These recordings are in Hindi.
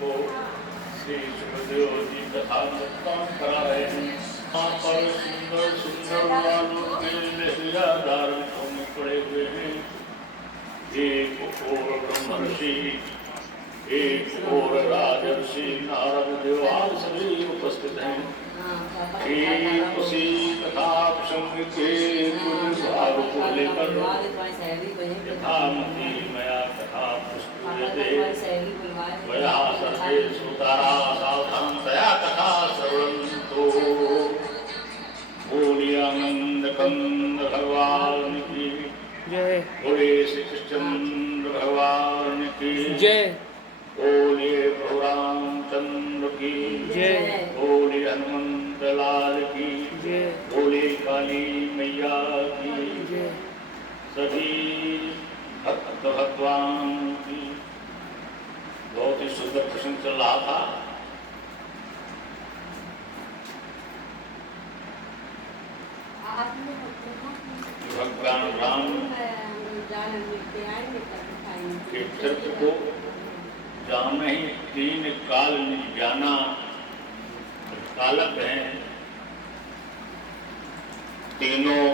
को श्री सुखदेव जी कथा करा रहे हैं। यहाँ पर सुंदर सुंदर लालों के लहरियादार में पड़े हुए हैं। एक और ब्रह्मर्षि, एक और राजर्षि नारद देवाल सभी उपस्थित हैं। ठीक उसी कथा प्रसंग के कुछ भाग को लेकर यथामति मया कथा प्रस्तुयते वया सर्वे श्रोतारा सावधानतया कथा श्रवन्तु। बोलिए आनंद कंद भगवान की जय। बोलिए श्री कृष्णचंद्र भगवान की जय। बोलिए प्रभु रामचंद्र की जय। बोलिए हनुमंत लाल की जय। बोलिए काली मैया की जय। सभी भक्त भगवान की। बहुत ही सुंदर प्रसंग चल रहा था। भगवान राम के चरित्र को जान ही तीन काल जाना कालक हैं। तीनों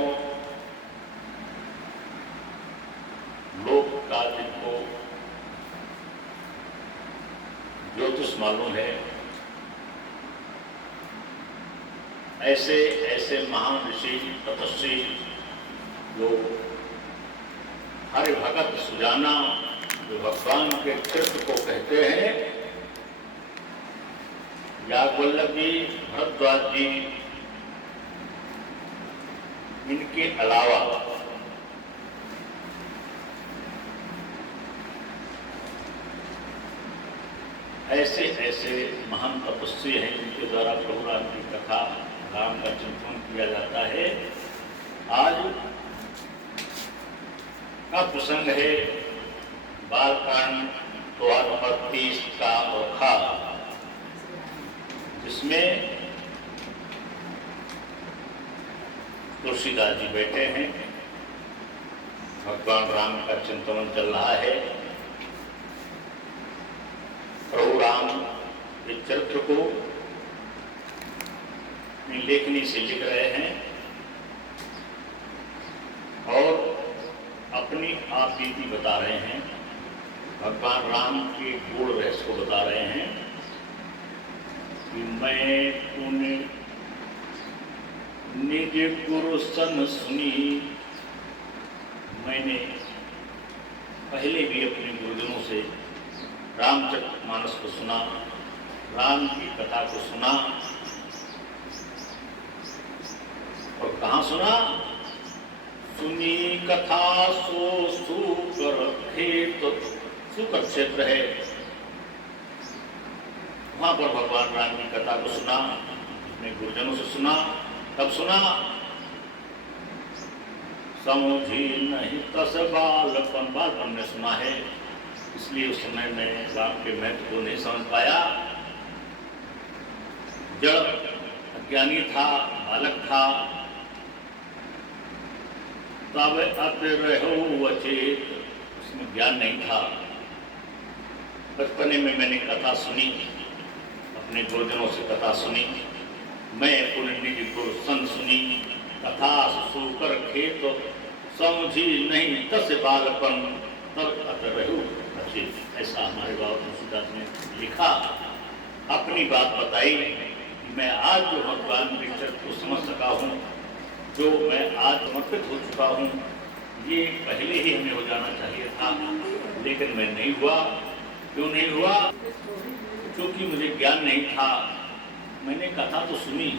लोक का जिनको ज्योतिष मालूम है, ऐसे ऐसे महान ऋषि तपस्वी जो हरि भगत सुजाना जो भगवान के कृत्य को कहते हैं, याज्ञवल्क्य जी, भरद्वाज जी, इनके अलावा ऐसे ऐसे महान तपस्वी हैं जिनके द्वारा प्रभु राम की कथा, राम का चिंतन किया जाता है। आज का प्रसंग है बालकांड 30 का औखा, जिसमें तुलसीदास जी बैठे हैं। भगवान राम का चिंतन चल रहा है। प्रभु राम के चरित्र को लेखनी से लिख रहे हैं और अपनी आप बीती बता रहे हैं। भगवान राम के गुण रहस्य को बता रहे हैं कि मैं तूने निज गुरु सन सुनी। मैंने पहले भी अपने गुरुजनों से रामचरितमानस को सुना, राम की कथा को सुना। और कहाँ सुना? सुनी कथा सो सुकर खेत, सुकर क्षेत्र है, वहां पर भगवान राम की कथा को सुना, अपने गुरुजनों से सुना। तब सुना समझी नहीं तस बालपन, बालपन में सुना है, इसलिए उस समय में राम के महत्व को नहीं समझ पाया। जड़ अज्ञानी था, बालक था। तब अतिरहो अचेत, उसमें ज्ञान नहीं था। बचपने में मैंने कथा सुनी, अपने गुरुजनों से कथा सुनी। मैं पुण्य निज गुरु सन सुनी, कथा सुकर खेत, समझी नहीं तस बालपन, तब अतिरहो अचेत। ऐसा हमारे बाबा तुलसीदास ने लिखा, अपनी बात बताई। मैं आज जो भगवान के चरित्र को समझ सका हूँ, जो मैं आज समर्पित हो चुका हूँ, ये पहले ही हमें हो जाना चाहिए था, लेकिन मैं नहीं हुआ। क्यों नहीं हुआ? क्योंकि मुझे ज्ञान नहीं था। मैंने कथा तो सुनी,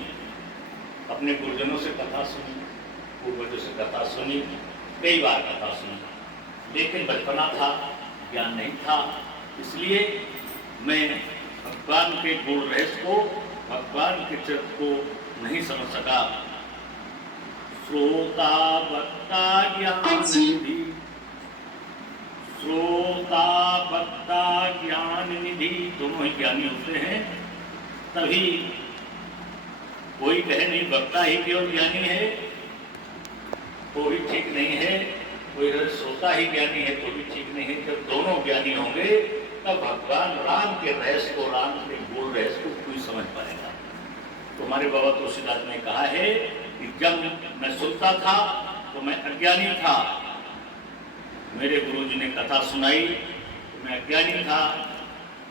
अपने गुरुजनों से कथा सुनी, पूर्वजों से कथा सुनी, कई बार कथा सुनी, लेकिन बचपना था, ज्ञान नहीं था। इसलिए मैं भगवान के गुण रहस्य को, भगवान के चरित्र को नहीं समझ सका। श्रोता वक्ता ज्ञान निधि, श्रोता वक्ता ज्ञान निधि दोनों ही ज्ञानी होते हैं। तभी कोई कहे नहीं वक्ता ही केवल ज्ञानी है, तो भी ठीक नहीं है। कोई श्रोता ही ज्ञानी है तो भी ठीक नहीं है। जब दोनों ज्ञानी होंगे तब भगवान राम के रहस्य को, राम के गुण रहस्य को कोई समझ पाएगा। तो हमारे बाबा तुलसीदास ने कहा है कि जब मैं सुनता था तो मैं अज्ञानी था, मेरे गुरुजी ने कथा सुनाई तो मैं अज्ञानी था,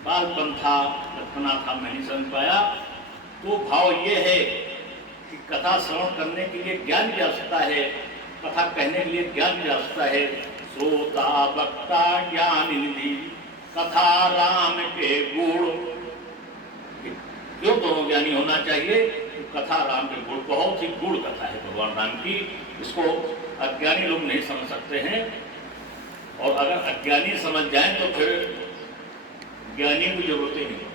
बालपन था, लखना था, मैं नहीं समझ पाया। तो भाव ये है कि कथा श्रवण करने के लिए ज्ञान की आवश्यकता है, कथा कहने के लिए ज्ञान की आवश्यकता है। श्रोता वक्ता ज्ञान निधि कथा राम के गुण, क्यों दोनों ज्ञानी होना चाहिए? तो कथा राम के गुण, बहुत ही गुण कथा है भगवान राम की, इसको अज्ञानी लोग नहीं समझ सकते हैं। और अगर अज्ञानी समझ जाएं तो फिर ज्ञानी की जरूरत ही नहीं,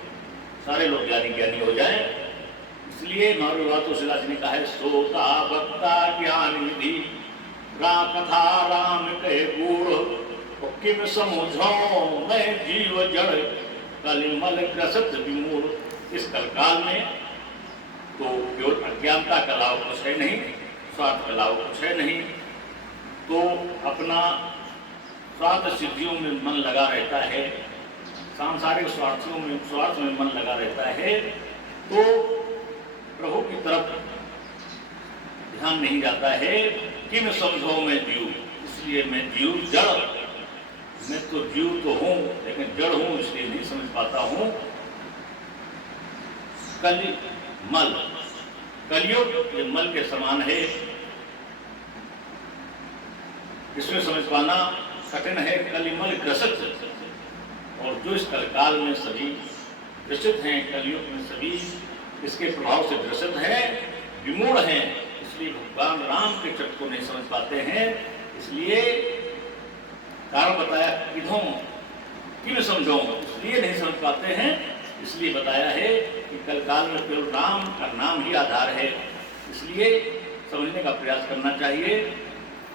सारे लोग ज्ञानी हो जाएं। इसलिए हमारे बाबा तुलसीदास ने कहा है श्रोता वक्ता ज्ञान निधि कथा राम के गुण, किम समझो मैं जीव जड़ कलिमल ग्रसत विमूढ़। इस कलकाल में तो केवल अज्ञानता का लाभ कुछ है नहीं, स्वार्थ का लाभ कुछ है नहीं, तो अपना स्वार्थ सिद्धियों में मन लगा रहता है, सांसारिक स्वार्थ में मन लगा रहता है, तो प्रभु की तरफ ध्यान नहीं जाता है। किम समझो मैं जीव, इसलिए मैं जीव जड़, मैं तो जीव तो हूं लेकिन जड़ हूं, इसलिए नहीं समझ पाता हूं। मल, कलियुग ये मल के समान है, इसमें समझ पाना कठिन है। कलिमल ग्रसित, और जो इस कलकाल में सभी ग्रसित हैं, कलयुग में सभी इसके प्रभाव से ग्रसित हैं, विमूढ़ हैं, इसलिए भगवान राम के चरित्र को नहीं समझ पाते हैं। इसलिए कारण बताया किधों किम समझो, इसलिए नहीं समझ पाते हैं। इसलिए बताया है कि कलकाल में केवल राम का नाम ही आधार है, इसलिए समझने का प्रयास करना चाहिए।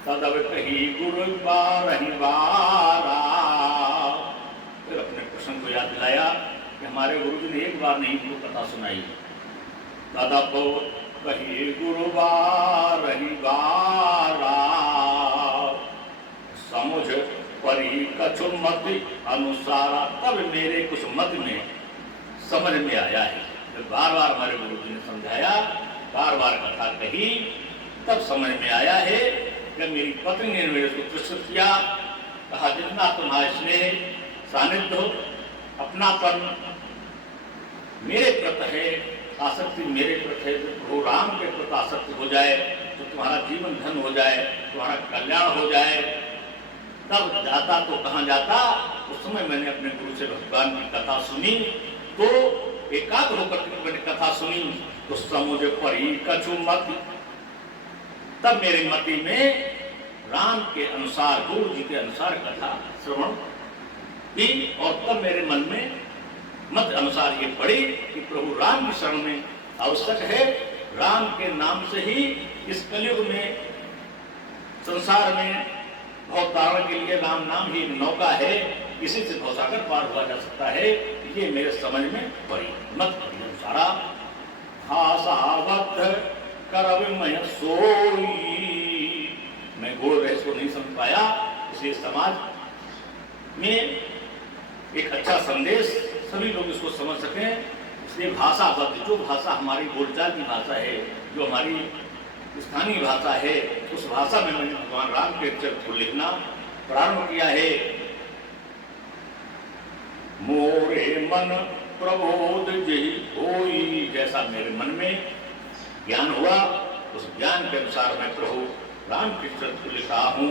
तदव कही गुरु बारहि बारा, फिर अपने प्रश्न को याद दिलाया कि हमारे गुरुजी ने एक बार नहीं उनको कथा सुनाई। तदव कही गुरु बारहि बारा, समझ परी कछु मत अनुसारा, तब मेरे कुछ मत में समझ में आया है। जब बार बार हमारे गुरु जी ने समझाया, बार बार कथा कही, तब समझ में आया है। जब मेरी पत्नी ने मेरे को प्रस्तुत किया, कहा जितना तुम्हारा स्नेह सानिध्य हो, अपनापन मेरे प्रति है, आसक्ति मेरे प्रति है, प्रभु राम के प्रति आसक्ति हो जाए तो तुम्हारा जीवन धन हो जाए, तुम्हारा कल्याण हो जाए, तब जाता तो कहाँ जाता। उस समय मैंने अपने गुरु से भगवान की कथा सुनी, तो एकाग्र होकर मैंने कथा सुनी, तो समझ परी कछु मत, तब मेरी मति में राम के अनुसार, गुरु जी के अनुसार कथा श्रवण की, और तब मेरे मन में मत अनुसार ये पड़ी कि प्रभु राम की शरण में आवश्यक है। राम के नाम से ही इस कलयुग में, संसार में भवतारण के लिए राम नाम ही एक नौका है, इसी से भवसागर पार हुआ जा सकता है। ये मेरे समझ में पड़ी, मत अनुसारा भाषावत करब मैं सोई, मैं गुण रहस्य को नहीं समझ पाया, इसलिए समाज में एक अच्छा संदेश सभी लोग इसको समझ सकें, इसलिए भाषाबद्ध, जो भाषा हमारी बोलचाल की भाषा है, जो हमारी स्थानीय भाषा है, उस भाषा में मैंने भगवान राम के चरित्र को लिखना प्रारंभ किया है। मोरे मन प्रबोध जही होई, जैसा मेरे मन में ज्ञान हुआ, उस ज्ञान के अनुसार मैं प्रभु राम के चरित्र को लिखा हूँ।